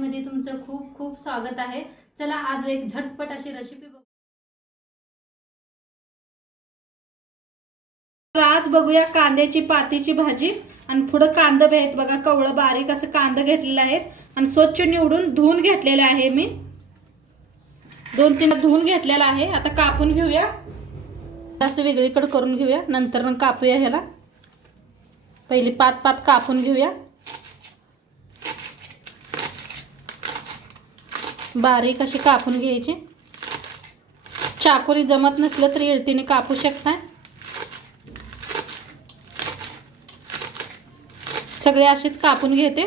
मध्ये तुमचं खूप खूप स्वागत आहे। चला आज एक झटपट अशी रेसिपी बघू। आज बघूया कांद्याची पातीची भाजी। आणि पुढे कांदा बी आहेत बघा, कवळं बारीक असं कांदा घेतलेला आहे आणि स्वच्छ निवडून धुवून घेतलेला आहे। मी 2-3 धुवून घेतलेला आहे। आता कापून घेऊया, असं वेगळीकडे करून घेऊया, नंतर मग कापूया। ह्याला पहिली पात पात कापून घेऊया, बारीक अशी कापून घ्यायची। चाकूने जमत नसलं तरी इळतीने कापू शकता। सगळे असेच कापून घेते।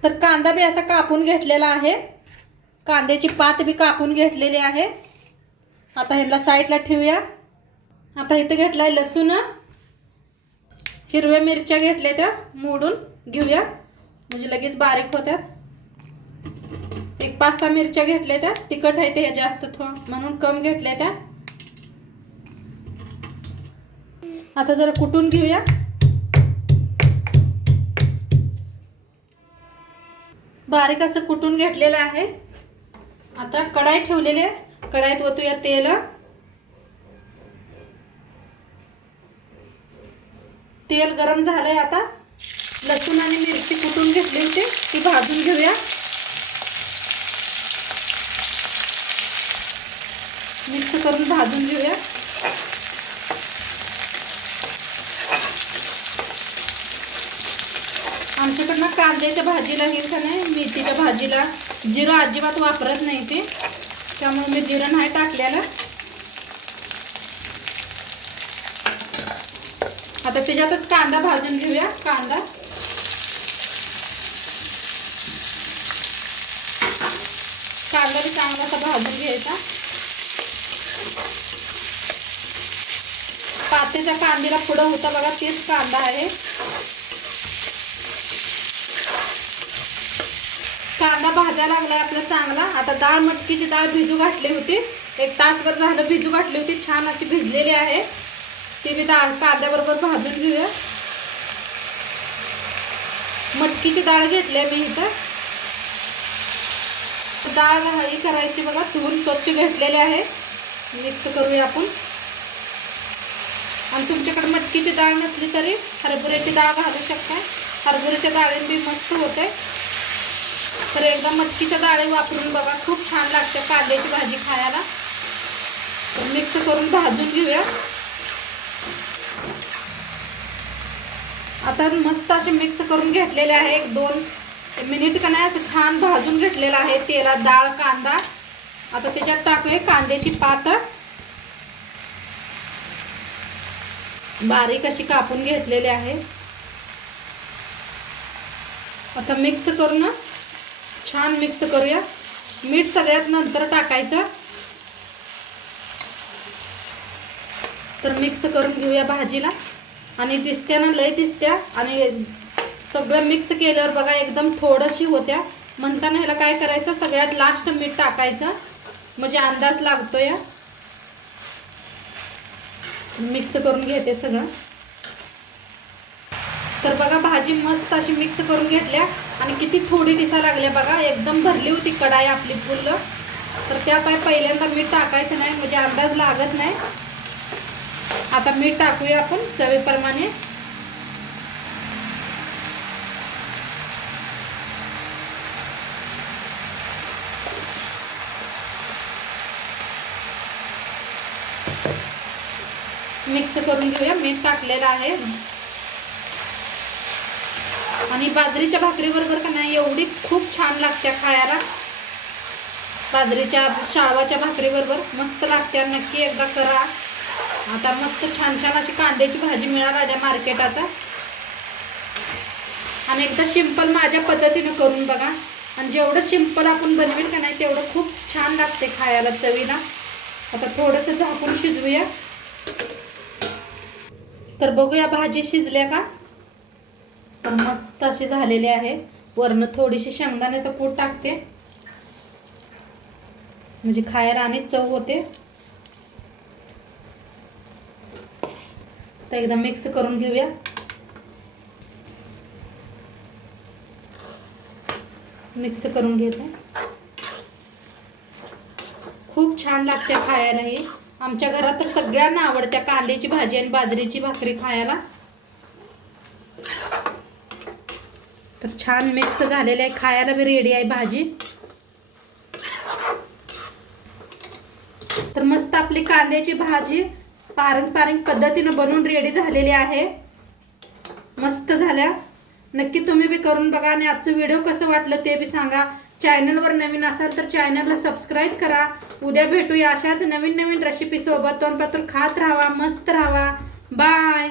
तर कांदा बी असा कापून घेतलेला आहे, कांद्याची पात बी कापून घेतलेली आहे। आता ह्याला साईडला ठेवूया। आता इथे घेतलाय लसूण, हिरव्या मिरच्या घेतल्या त्या मोडून घेऊया, म्हणजे लगेच बारीक होतात। एक 5-6 मिरच्या घेतल्या त्या, तिखट आहे ते जास्त म्हणून कम घेतल्या त्या। आता जरा कुटून घेऊया। बारीक असं कुटून घेतलेलं आहे। आता कढाई ठेवलेली आहे, कढाईत ओतूया तेल। तेल गरम झालंय। आता लसूण आणि मिरची कुटून घेतली होती ती भाजून घेऊया। मिक्स करून भाजून घेऊया। आमच्याकडनं कांद्याच्या भाजीला हे का नाही, मेथीच्या भाजीला जिरं अजिबात वापरत नाही ते, त्यामुळे मी जिरं नाही टाकलेलं। आता त्याच्यातच कांदा भाजून घेऊया। कांदा बी चांगला असा भाजून घ्यायचा। पातेच्या कांद्याला पुढं होता बघा, तेच कांदा आहे। कांदा भाजायला लागलाय आपला चांगला। आता डाळ, मटकीची डाळ भिजू घातली होती, 1 तासभर झालं भिजू घातली होती, छान अशी भिजलेली आहे। ती बी डाळ कांद्याबरोबर भाजून घेऊया। मटकीची डाळ घेतली मी इथं। डाळ हळी करायची बघा, धुवून स्वच्छ घेतलेली आहे। मिक्स करूया आपण। आणि तुमच्याकडे मटकीची डाळ नसली तरी हरभऱ्याची डाळ घालू शकता, हरभऱ्याच्या डाळीने बी मस्त होते। तर एकदा मटकीच्या डाळी वापरून बघा, खूप छान लागते कांद्याची भाजी खायला। तर मिक्स करून भाजून घेऊया। आता मस्त असे मिक्स करून घेतलेले आहे। 1-2 मिनिट का नाही असं छान भाजून घेतलेला आहे तेलात डाळ, कांदा। आता त्याच्यात टाकूया कांद्याची पात, बारीक अशी कापून घेतलेली आहे। आता मिक्स करून छान मिक्स करूया। मीठ सगळ्यात नंतर टाकायचं। तर मिक्स करून घेऊया भाजीला। आणि दिसत्या ना, लय दिसत्या, आणि सगळं मिक्स केल्यावर बघा एकदम थोडीशी होत्या। म्हणताना ह्याला काय करायचं, सगळ्यात लास्ट मीठ टाकायचं, म्हणजे अंदाज लागतोय। मिक्स करून घेते सगळं। तर बघा भाजी मस्त अशी मिक्स करून घेतल्या आणि किती थोडी दिसायला लागल्या बघा, एकदम भरली होती कढाई आपली फुल। तर त्या पहिल्यांदा मीठ टाकायचं नाही, म्हणजे अंदाज लागत नाही। आता मीठ टाकूया आपण चवीप्रमाणे। मिक्स करून घेऊया, मीठ टाकलेलं आहे। आणि बाजरीच्या भाकरी बरोबर का नाही एवढी खूप छान लागते खायला। बाजरीच्या शाळवाच्या भाकरी बरोबर मस्त लागते, नक्की एकदा करा। आता मस्त छान छान अशी कांद्याची भाजी मिळाली आहे मार्केटात। आणि एकदा सिंपल माझ्या पद्धतीने करून बघा, आणि जेवढं सिंपल आपण बनवेल का नाही तेवढं खूप छान लागते खायला, चवीला। आता थोडंसं झाकून शिजवूया। तर बघूया भाजी शिजल्या का। तर मस्त अशी झालेली आहे। वरनं थोडीशी शेंगदाण्याचं कूट टाकते, म्हणजे खायला आणि चव होते। तर एकदा मिक्स करून घेऊया. मिक्स करून घेते. खूप छान लागते खायला ही. आमच्या घरात तर सगळ्यांना आवडते कांद्याची भाजी आणि बाजरीची भाकरी खायला. तर छान मिक्स झालेलं आहे, खायला बी रेडी आहे भाजी. तर मस्त आपली कांद्याची भाजी पारंपरिक पद्धतीने बनवून रेडी झालेली आहे. मस्त झाल्या. नक्की तुम्ही बी करून बघा आणि आजचं व्हिडिओ कसं वाटलं ते बी सांगा. चॅनलवर नवीन असाल तर चॅनलला सबस्क्राईब करा. उद्या भेटूया अशाच नवीन नवीन रेसिपी सोबत. तोंडपातूर खात राहा, मस्त राहा. बाय.